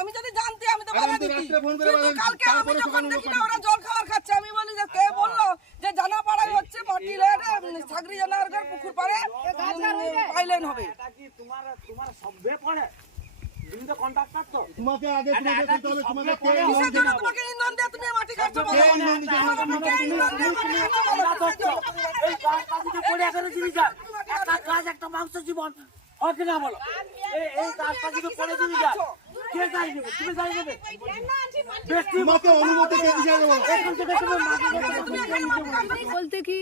আমি যদি জানতে আমি তো বাধা দিতি। রাত্রে ফোন করে কিন্তু কালকে আমি যখন দেখি না ওরা জল খাবার খাচ্ছে আমি বলি যে কে বলল যে জানা পাড়ায় হচ্ছে মাটি সাগরি জানার পুকুর পাড়ে পাইলেন হবে। তোমার তোমার সভ্যে পড়ে? তুমি তো কন্ট্রাক্টর তো। তোমাকে আগে তুলে দেখতে হবে তোমাকে কে ইন্ধন কিসের তোমাকে ইন্ধন দিয়ে তুমি মাটি কাটছো বলো? কে ইন্ধন দিচ্ছে? তোমাকে কে ইন্ধন দিয়ে মাটি এই গাছটা যদি পড়ে এখানে জিনিস যায়, একটা গাছ একটা মাংস জীবন। হয় কিনা বলো? এই এই যদি পড়ে জিনিস যায়, কে গাড়ি দেবে তুমি গাড়ি দেবে তোমাকে অনুমতি কে? বলতে কি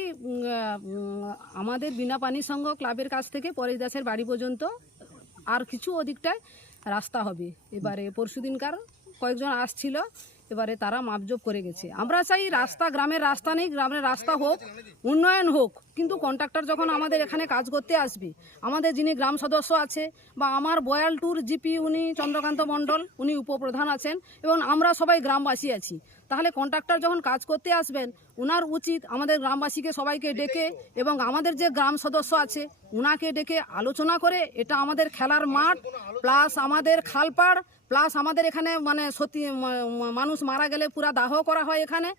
আমাদের বিনা পানি সংঘ ক্লাবের কাছ থেকে পরেশ দাসের বাড়ি পর্যন্ত আর কিছু ওদিকটায় রাস্তা হবে। এবারে পরশুদিনকার কয়েকজন আসছিল। এবারে তারা মাপজোপ করে গেছে। আমরা চাই রাস্তা, গ্রামের রাস্তা নেই, গ্রামের রাস্তা হোক, উন্নয়ন হোক, কিন্তু কন্ট্রাক্টর যখন আমাদের এখানে কাজ করতে আসবে, আমাদের যিনি গ্রাম সদস্য আছে বা আমার বয়াল ট্যুর জিপি, উনি চন্দ্রকান্ত মণ্ডল, উনি উপপ্রধান আছেন এবং আমরা সবাই গ্রামবাসী আছি। তাহলে কন্ট্রাক্টর যখন কাজ করতে আসবেন ওনার উচিত আমাদের গ্রামবাসীকে সবাইকে ডেকে এবং আমাদের যে গ্রাম সদস্য আছে, উনাকে ডেকে আলোচনা করে, এটা আমাদের খেলার মাঠ, প্লাস আমাদের খালপাড় প্লাস আমাদের এখানে মানে সত্যি মানুষ মারা গেলে পুরা দাহ করা হয় এখানে।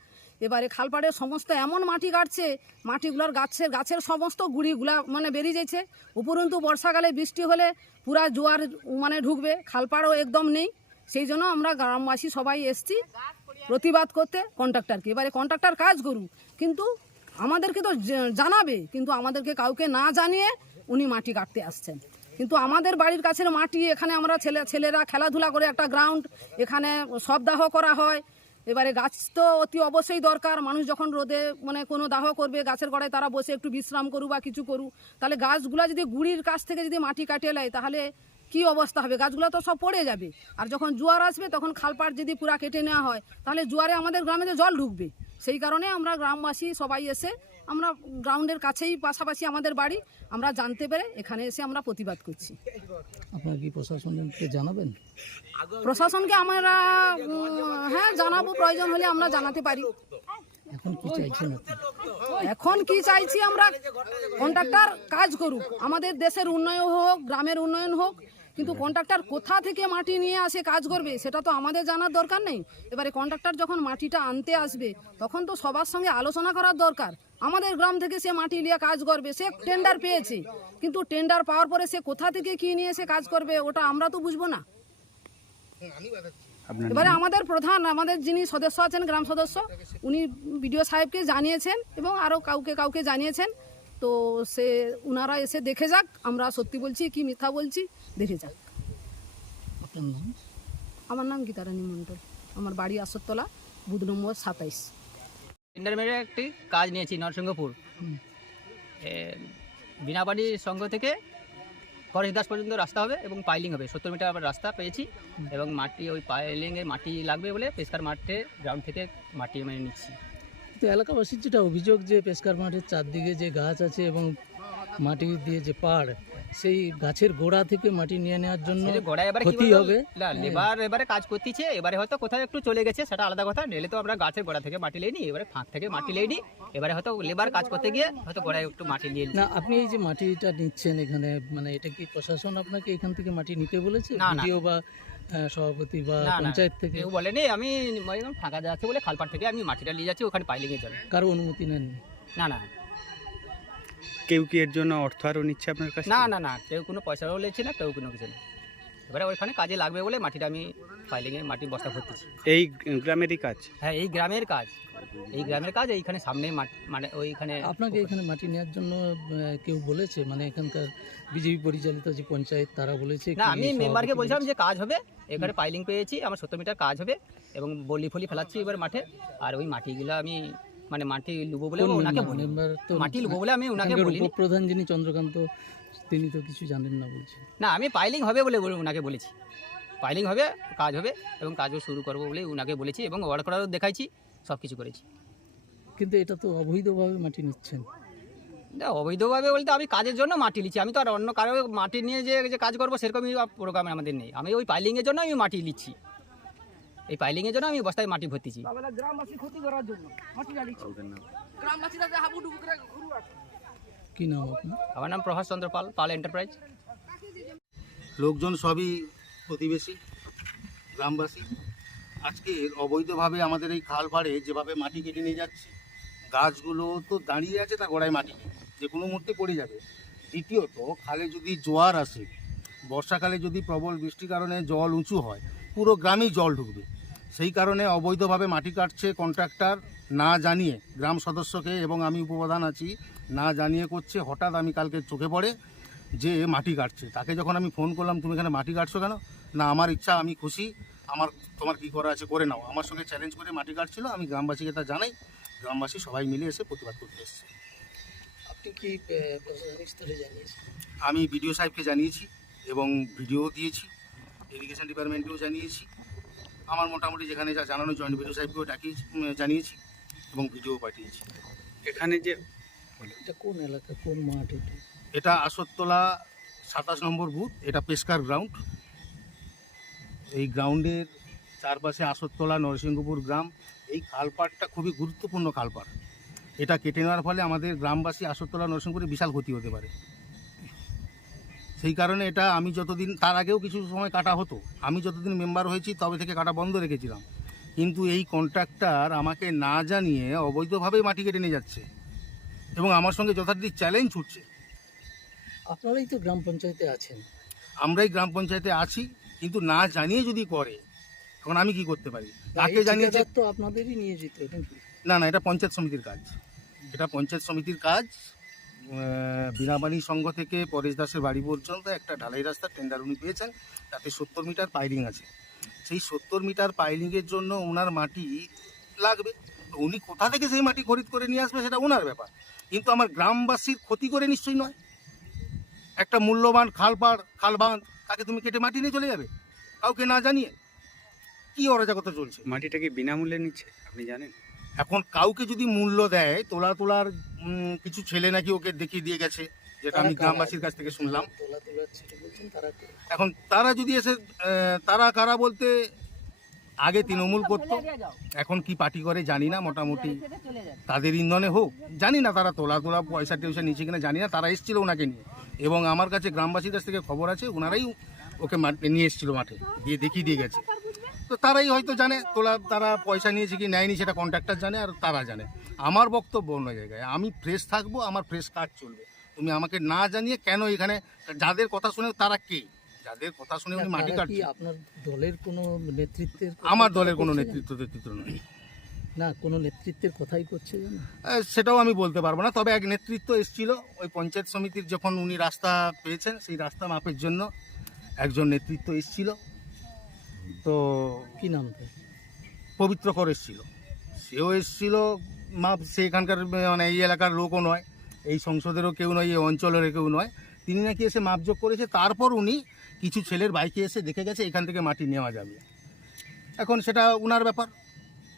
এবারে খালপাড়ের সমস্ত এমন মাটি কাটছে মাটিগুলোর গাছের গাছের সমস্ত গুড়িগুলা মানে বেরিয়ে যাচ্ছে উপরন্তু বর্ষাকালে বৃষ্টি হলে পুরা জোয়ার মানে ঢুকবে, খালপাড়ও একদম নেই। সেই জন্য আমরা গ্রামবাসী সবাই এসছি প্রতিবাদ করতে কন্ট্রাক্টরকে। এবারে কন্ট্রাক্টর কাজ করুক, কিন্তু আমাদেরকে তো জানাবে, কিন্তু আমাদেরকে কাউকে না জানিয়ে উনি মাটি কাটতে আসছেন। কিন্তু আমাদের বাড়ির কাছের মাটি, এখানে আমরা ছেলে, ছেলেরা খেলাধুলা করে একটা গ্রাউন্ড এখানে সবদাহ করা হয়। এবারে গাছ তো অতি অবশ্যই দরকার, মানুষ যখন রোদে মানে কোনো দাহ করবে, গাছের গোড়ায় তারা বসে একটু বিশ্রাম করুক বা কিছু করুক, তাহলে গাছগুলা যদি গুড়ির কাছ থেকে যদি মাটি কাটিয়ে নেয়, তাহলে কি অবস্থা হবে? গাছগুলো তো সব পড়ে যাবে। আর যখন জোয়ার আসবে, তখন খালপাড় যদি পুরা কেটে নেওয়া হয়, তাহলে জোয়ারে আমাদের গ্রামে জল ঢুকবে। সেই কারণে আমরা গ্রামবাসী সবাই এসে আমরা গ্রাউন্ডের কাছেই পাশাপাশি আমাদের বাড়ি। আমরা জানতে পেরে এখানে এসে আমরা প্রতিবাদ করছি। আপনারা কি প্রশাসনকে জানাবেন? প্রশাসনকে আমরা হ্যাঁ জানাব প্রয়োজন হলে আমরা জানাতে পারি। এখন কি চাইছেন এখন কি চাইছি আমরা? কন্ট্রাক্টর কাজ করুক। আমাদের দেশের উন্নয়ন হোক গ্রামের উন্নয়ন হোক কিন্তু কন্ট্রাক্টর কোথা থেকে মাটি নিয়ে আসে কাজ করবে সেটা তো আমাদের জানার দরকার নেই। এবারে কন্ট্রাক্টর যখন মাটিটা আনতে আসবে তখন তো সবার সঙ্গে আলোচনা করার দরকার। আমাদের গ্রাম থেকে সে মাটি নিয়ে কাজ করবে সে টেন্ডার পেয়েছে। কিন্তু টেন্ডার পাওয়ার পরে সে কোথা থেকে কি নিয়ে এসে কাজ করবে ওটা আমরা তো বুঝব না। এবারে আমাদের প্রধান আমাদের যিনি সদস্য আছেন গ্রাম সদস্য উনি বিডিও সাহেবকে জানিয়েছেন এবং আরও কাউকে কাউকে জানিয়েছেন। তো সে উনারা এসে দেখে যাক আমরা সত্যি বলছি কি মিথ্যা বলছি। দেখে যাক আপনার নাম? আমার নাম গীতারানী মণ্ডল। আমার বাড়ি আসরতলা বুধ নম্বর সাতাইশ। মেরে একটি কাজ নিয়েছি নরসিংহপুর। এ, বিনাপানি সংঘ থেকে ফরেস্ট দাস পর্যন্ত রাস্তা হবে এবং পাইলিং হবে। সত্তর মিটার আবার রাস্তা পেয়েছি এবং মাটি ওই পাইলিংয়ে মাটি লাগবে বলে পেশকার মাঠে গ্রাউন্ড থেকে মাটি মেরে নিচ্ছি। তো এলাকাবাসীর যেটা অভিযোগ যে পেশকার মাঠের চারদিকে যে গাছ আছে এবং মাটি দিয়ে যে পাড় সেই গাছের গোড়া থেকে মাটি নিয়ে নেওয়ার জন্য এবারে ক্ষতি হবে। লেবার এবারে কাজ করতেছে এবারে হয়তো কোথাও একটু চলে গেছে সেটা আলাদা কথা নেলে তো আমরা গাছের গোড়া থেকে মাটি লেইনি এবারে ফাঁক থেকে মাটি লেইনি এবারে হয়তো লেবার কাজ করতে গিয়ে হয়তো গোড়ায় একটু মাটি নিয়ে না আপনি এই যে মাটিটা নিচ্ছেন এখানে মানে এটা কি প্রশাসন আপনাকে এখান থেকে মাটি নিতে বলেছে। ভিডিও বা সভাপতি বা পঞ্চায়েত থেকে? কেউ বলেনি আমি ফাঁকা যাচ্ছে বলে খালপাট থেকে আমি মাটিটা নিয়ে যাচ্ছি ওখানে পাইলিংয়ে যাবে কারও অনুমতি নেননি? না না। কেউ কি এর জন্য অর্থ আরও নিচ্ছে আপনার কাছে না না না কেউ কোনো পয়সাও লেছে না কেউ কোনো কিছু না এবারে ওইখানে কাজে লাগবে বলে মাটিটা আমি পাইলিংয়ে মাটি বস্তা ভরতেছি এই গ্রামেরই কাজ? হ্যাঁ এই গ্রামের কাজ। এই গ্রামের কাজ এইখানে সামনে মানে ওইখানে আপনাকে এখানে মাটি নেওয়ার জন্য কেউ বলেছে? মানে এখানকার বিজেপি পরিচালিত যে পঞ্চায়েত তারা বলেছে না আমি মেম্বারকে বলছিলাম যে কাজ হবে এখানে পাইলিং পেয়েছি আমার সত্তর মিটার কাজ হবে এবং বলি ফলি ফেলাচ্ছি এবার মাঠে আর ওই মাটিগুলো আমি মানে মাটি লুবো বলে ওনাকে? বলি মাটি লুবো বলে আমি ওনাকে বলি উপপ্রধান যিনি চন্দ্রকান্ত তিনি তো কিছু জানেন না বলছেন না আমি পাইলিং হবে বলে ওনাকে বলেছি। পাইলিং হবে কাজ হবে এবং কাজও শুরু করব বলে ওনাকে বলেছি এবং অর্ডার করারও দেখাইছি সব কিছু করেছি। কিন্তু এটা তো অবৈধভাবে মাটি নিচ্ছেন। না অবৈধভাবে বলতে আমি কাজের জন্য মাটি নিচ্ছি। আমি তো আর অন্য কারও মাটি নিয়ে যে যে কাজ করব সেরকমই প্রোগ্রাম আমাদের নেই। আমি ওই পাইলিংয়ের জন্য আমি মাটি নিচ্ছি। এই পাইলিংয়ের জন্য আমি বস্তায় মাটি ভর্তিছি। তাহলে গ্রামবাসী ক্ষতি করার জন্য মাটি ডালিছে হাবুডুবু করে কি নাম আপনার? আমার নাম প্রভাস চন্দ্র পাল পাল এন্টারপ্রাইজ লোকজন সবই প্রতিবেশী গ্রামবাসী। আজকে অবৈধভাবে আমাদের এই খাল পাড়ে যেভাবে মাটি কেটে নিয়ে যাচ্ছে গাছগুলো তো দাঁড়িয়ে আছে তার গোড়ায় মাটি যে কোনো মুহূর্তে পড়ে যাবে। দ্বিতীয়ত খালে যদি জোয়ার আসে বর্ষাকালে যদি প্রবল বৃষ্টির কারণে জল উঁচু হয় পুরো গ্রামেই জল ঢুকবে। সেই কারণে অবৈধভাবে মাটি কাটছে কন্ট্রাক্টর না জানিয়ে গ্রাম সদস্যকে এবং আমি উপপ্রধান আছি না জানিয়ে করছে হঠাৎ আমি কালকে চোখে পড়ে যে মাটি কাটছে। তাকে যখন আমি ফোন করলাম তুমি এখানে মাটি কাটছো কেন? না আমার ইচ্ছা আমি খুশি। আমার তোমার কি করা আছে করে নাও। আমার সঙ্গে চ্যালেঞ্জ করে মাটি কাটছিল। আমি গ্রামবাসীকে তা জানাই। গ্রামবাসী সবাই মিলে এসে প্রতিবাদ করতে এসেছে। আপনি কি জানিয়েছেন? আমি বিডিও সাহেবকে জানিয়েছি এবং ভিডিও দিয়েছি। ইরিগেশন ডিপার্টমেন্টেও জানিয়েছি। আমার মোটামুটি যেখানে যা জানানো জয়েন্ট বিডিও সাহেবকেও ডাকিয়েছি উম, জানিয়েছি এবং ভিডিও পাঠিয়েছি। এখানে যে এটা কোন এলাকা কোন মাঠ এটা? এটা আসরতলা সাতাশ নম্বর বুথ এটা পেস্কার গ্রাউন্ড এই গ্রাউন্ডের চারপাশে আসরতলা নরসিংহপুর গ্রাম। এই খালপাড়টা খুবই গুরুত্বপূর্ণ খালপাড়। এটা কেটে নেওয়ার ফলে আমাদের গ্রামবাসী আসরতলা নরসিংহপুরে বিশাল ক্ষতি হতে পারে। সেই কারণে এটা আমি যতদিন তার আগেও কিছু সময় কাটা হতো। আমি যতদিন মেম্বার হয়েছি তবে থেকে কাটা বন্ধ রেখেছিলাম। কিন্তু এই কন্ট্রাক্টর আমাকে না জানিয়ে অবৈধভাবেই মাটি কেটে নিয়ে যাচ্ছে। এবং আমার সঙ্গে যথারীতি চ্যালেঞ্জ ছুটছে। আপনারাই তো গ্রাম পঞ্চায়েতে আছেন। আমরাই গ্রাম পঞ্চায়েতে আছি কিন্তু না জানিয়ে যদি করে এখন আমি কি করতে পারি? তাকে জানিয়েছে ঠিকাদার তো আপনাদেরই নিয়োজিত নাকি? না না এটা পঞ্চায়েত সমিতির কাজ। এটা পঞ্চায়েত সমিতির কাজ বিনাবাণী সংঘ থেকে পরেশ দাসের বাড়ি পর্যন্ত একটা ঢালাই রাস্তার টেন্ডার উনি পেয়েছেন। তাতে সত্তর মিটার পাইলিং আছে। সেই সত্তর মিটার পাইলিংয়ের জন্য ওনার মাটি লাগবে। উনি কোথা থেকে সেই মাটি খরিদ করে নিয়ে আসবে সেটা ওনার ব্যাপার। কিন্তু আমার গ্রামবাসীর ক্ষতি করে নিশ্চয়ই নয়। একটা মূল্যবান খালপাড় খালবাঁধ তাকে তুমি কেটে মাটি নিয়ে চলে যাবে? কাউকে না জানিয়ে কি অরাজকতা চলছে? মাটিটা কি বিনামূল্যে নিচ্ছে, আপনি জানেন? এখন কাউকে যদি মূল্য দেয় তোলা তোলার কিছু ছেলে নাকি ওকে দেখিয়ে দিয়ে গেছে যেটা আমি গ্রামবাসীর কাছ থেকে শুনলাম? এখন তারা যদি এসে তারা কারা বলতে আগে তৃণমূল করতো এখন কি পার্টি করে জানি না মোটামুটি। তাদের ইন্ধনে হোক জানি না তারা তোলা তোলা পয়সা টয়সা নিচে কিনা জানি না তারা এসেছিল ওনাকে নিয়ে। এবং আমার কাছে গ্রামবাসীর কাছ থেকে খবর আছে ওনারাই ওকে মাঠে নিয়ে এসেছিল মাঠে দিয়ে দেখিয়ে দিয়ে গেছে। তো তারাই হয়তো জানে তোলা তারা পয়সা নিয়েছে কি নেয়নি সেটা কন্ট্রাক্টর জানে আর তারা জানে। আমার বক্তব্য অন্য জায়গায় আমি ফ্রেশ থাকব আমার ফ্রেশ কাজ চলবে। তুমি আমাকে না জানিয়ে কেন এখানে যাদের কথা শুনে তারা কে? যাদের কথা শুনে উনি মাটি কাটছে। আপনার দলের কোনো নেতৃত্বের আমার দলের কোনো নেতৃত্ব নেতৃত্ব নয়। না কোনো নেতৃত্বের কথাই করছে সেটাও আমি বলতে পারব না তবে এক নেতৃত্ব এসেছিল ওই পঞ্চায়েত সমিতির যখন উনি রাস্তা পেয়েছেন সেই রাস্তা মাপের জন্য একজন নেতৃত্ব এসেছিল। তো কি নাম তার পবিত্র কর এসেছিল। সেও এসেছিল মাপ সে এখানকার মানে এই এলাকার লোকও নয় এই সংসদেরও কেউ নয় এই অঞ্চলের কেউ নয়। তিনি নাকি এসে মাপযোগ করেছে তারপর উনি কিছু ছেলের বাইকে এসে দেখে গেছে এখান থেকে মাটি নেওয়া যাবে। এখন সেটা উনার ব্যাপার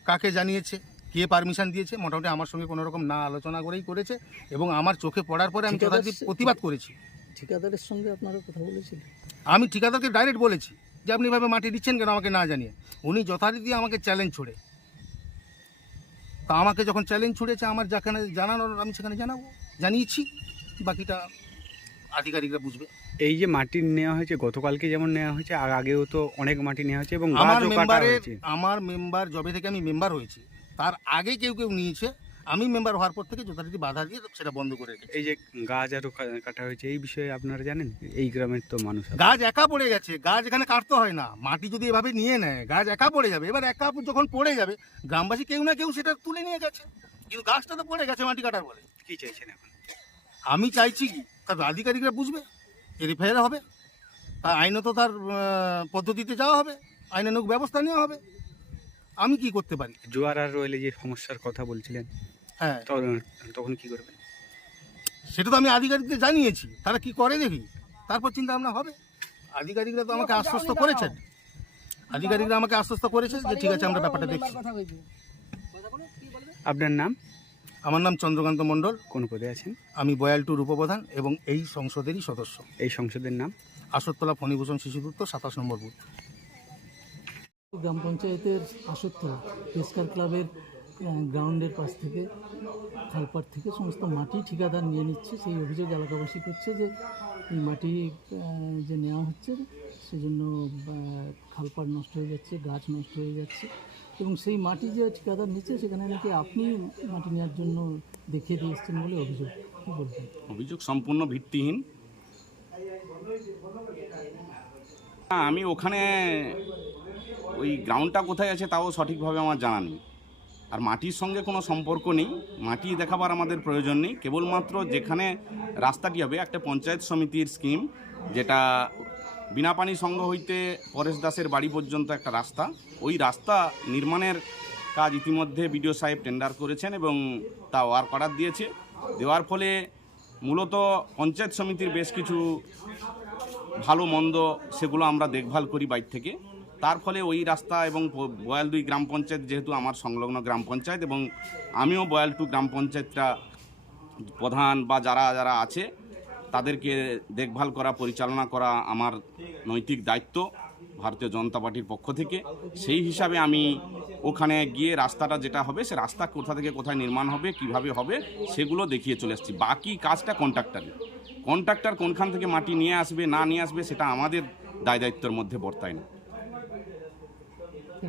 কাকে জানিয়েছে কে পারমিশন দিয়েছে মোটামুটি আমার সঙ্গে কোনো রকম না আলোচনা করেই করেছে এবং আমার চোখে পড়ার পরে আমি যথাযথ প্রতিবাদ করেছি। ঠিকাদারের সঙ্গে আপনারা কথা বলেছিলেন? আমি ঠিকাদারকে ডাইরেক্ট বলেছি যে আপনি এভাবে মাটি দিচ্ছেন কেন আমাকে না জানিয়ে? উনি যথারীতি আমাকে চ্যালেঞ্জ ছুড়ে। তা আমাকে যখন চ্যালেঞ্জ ছুড়েছে আমার যেখানে জানানোর আমি সেখানে জানাব জানিয়েছি বাকিটা আধিকারিকরা বুঝবে। এই যে মাটি নেওয়া হয়েছে গতকালকে যেমন নেওয়া হয়েছে আর আগেও তো অনেক মাটি নেওয়া হয়েছে এবং আমার মেম্বারের আমার মেম্বার যবে থেকে আমি মেম্বার হয়েছি তার আগে কেউ কেউ নিয়েছে আমি মেম্বার হওয়ার পর থেকে যথারীতি বাধা দিয়ে সেটা বন্ধ করে রেখেছি। এই যে গাছ আরও কা- কাটা হয়েছে এই বিষয়ে আপনারা জানেন? এই গ্রামের তো মানুষ আছে। গাছ একা পড়ে গেছে গাছ এখানে কাটতে হয় না। মাটি যদি এভাবে নিয়ে নেয় গাছ একা পড়ে যাবে। এবার একা যখন পড়ে যাবে গ্রামবাসী কেউ না কেউ সেটা তুলে নিয়ে গেছে। কিন্তু গাছটা তো পড়ে গেছে মাটি কাটার বলে কি চাইছেন এখন? আমি চাইছি কি তার আধিকারিকরা বুঝবে এরিফায়ার হবে। তার আইনত তার আহ, পদ্ধতিতে যাওয়া হবে আইনানুক ব্যবস্থা নেওয়া হবে। আমি কি করতে পারি? জোয়ার আর রয়েলে যে সমস্যার কথা বলছিলেন হ্যাঁ। তখন- তখন কি করবেন সেটা তো আমি আধিকারিকদের জানিয়েছি। তারা কি করে দেখি? তারপর চিন্তা ভাবনা হবে। আধিকারিকরা তো আমাকে আশ্বস্ত করেছেন। আধিকারিকরা আমাকে আশ্বস্ত করেছে যে ঠিক আছে আমরা ব্যাপারটা দেখছি। আপনার নাম? আমার নাম চন্দ্রকান্ত মণ্ডল। কোন পদে আছেন? আমি বয়ালটুর উপপ্রধান এবং এই সংসদেরই সদস্য। এই সংসদের নাম? আসরতলা ফণীভূষণ শিশুদূত সাতাশ নম্বর বুথ। গ্রাম পঞ্চায়েতের আসত্তর পেস্কার ক্লাবের গ্রাউন্ডের পাশ থেকে খালপাড় থেকে সমস্ত মাটি ঠিকাদার নিয়ে নিচ্ছে। সেই অভিযোগ এলাকাবাসী করছে যে এই মাটি যে নেওয়া হচ্ছে সেজন্য আহ, খালপাড় নষ্ট হয়ে যাচ্ছে গাছ নষ্ট হয়ে যাচ্ছে। এবং সেই মাটি যে ঠিকাদার নিচ্ছে সেখানে নাকি আপনি মাটি নেওয়ার জন্য দেখিয়ে দিয়ে এসছেন বলে অভিযোগ। কী বলবেন? অভিযোগ সম্পূর্ণ ভিত্তিহীন। আমি ওখানে ওই গ্রাউন্ডটা কোথায় আছে তাও সঠিকভাবে আমার জানা নেই। আর মাটির সঙ্গে কোনো সম্পর্ক নেই। মাটি দেখাবার আমাদের প্রয়োজন নেই। কেবলমাত্র যেখানে রাস্তাটি হবে, একটা পঞ্চায়েত সমিতির স্কিম যেটা বিনা পানি সংঘ হইতে পরেশ দাসের বাড়ি পর্যন্ত একটা রাস্তা। ওই রাস্তা নির্মাণের কাজ ইতিমধ্যে বিডিও সাহেব টেন্ডার করেছেন এবং তা ওয়ার্ক অর্ডার দিয়েছে। দেওয়ার ফলে মূলত পঞ্চায়েত সমিতির বেশ কিছু ভালো মন্দ সেগুলো আমরা দেখভাল করি বাইর থেকে। তার ফলে ওই রাস্তা এবং বয়াল দুই গ্রাম পঞ্চায়েত যেহেতু আমার সংলগ্ন গ্রাম পঞ্চায়েত এবং আমিও বয়াল টু গ্রাম পঞ্চায়েতটা প্রধান বা যারা যারা আছে, তাদেরকে দেখভাল করা, পরিচালনা করা আমার নৈতিক দায়িত্ব ভারতীয় জনতা পার্টির পক্ষ থেকে। সেই হিসাবে আমি ওখানে গিয়ে রাস্তাটা যেটা হবে, সে রাস্তা কোথা থেকে কোথায় নির্মাণ হবে, কীভাবে হবে, সেগুলো দেখিয়ে চলে এসেছি। বাকি কাজটা কন্ট্রাক্টারের। কন্ট্রাক্টর কোনখান থেকে মাটি নিয়ে আসবে, না নিয়ে আসবে, সেটা আমাদের দায় দায়িত্বের মধ্যে বর্তায় না।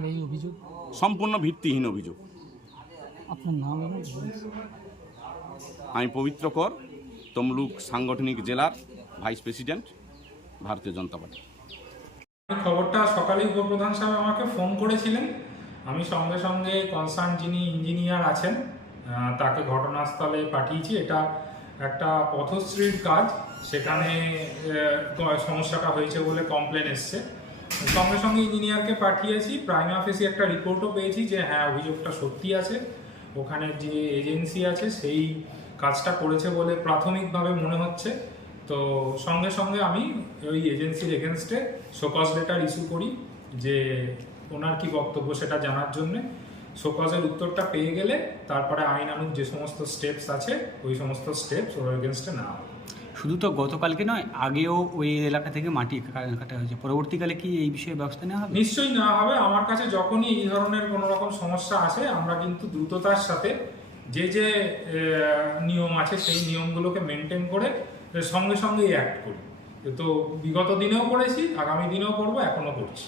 এই অভিযোগ? সম্পূর্ণ ভিত্তিহীন অভিযোগ। আপনার নাম এবং আমি পবিত্র কর তমলুক সাংগঠনিক জেলার ভাইস প্রেসিডেন্ট ভারতীয় জনতা পার্টি। খবরটা সকালেই উপপ্রধান সাহেব আমাকে ফোন করেছিলেন। আমি সঙ্গে সঙ্গে কনসার্ন যিনি ইঞ্জিনিয়ার আছেন তাকে ঘটনাস্থলে পাঠিয়েছি। এটা একটা পথশ্রীর কাজ। সেখানে সমস্যাটা হয়েছে বলে কমপ্লেন এসছে। সঙ্গে সঙ্গে ইঞ্জিনিয়ারকে পাঠিয়েছি। প্রাইম অফিসে একটা রিপোর্টও পেয়েছি যে হ্যাঁ অভিযোগটা সত্যি আছে। ওখানে যে এজেন্সি আছে, সেই কাজটা করেছে বলে প্রাথমিকভাবে মনে হচ্ছে। তো সঙ্গে সঙ্গে আমি ওই এজেন্সির এগেনস্টে শোকজ লেটার ইস্যু করি যে, ওনার কি বক্তব্য সেটা জানার জন্য। শোকজের উত্তরটা পেয়ে গেলে তারপরে আইনানুগ যে সমস্ত স্টেপস আছে, ওই সমস্ত স্টেপস ওর এগেনস্টে নেওয়া হবে। শুধু তো গতকালকে নয়, আগেও ওই এলাকা থেকে মাটি কাটা হয়েছে। পরবর্তীকালে কি এই বিষয়ে ব্যবস্থা নেওয়া হবে? নিশ্চয়ই নেওয়া হবে। আমার কাছে যখনই এই ধরনের কোনো রকম সমস্যা আসে, আমরা কিন্তু দ্রুততার সাথে যে যে নিয়ম আছে, সেই নিয়মগুলোকে মেনটেন করে সঙ্গে সঙ্গেই অ্যাক্ট করি। তো বিগত দিনেও করেছি, আগামী দিনেও করব, এখনও করছি।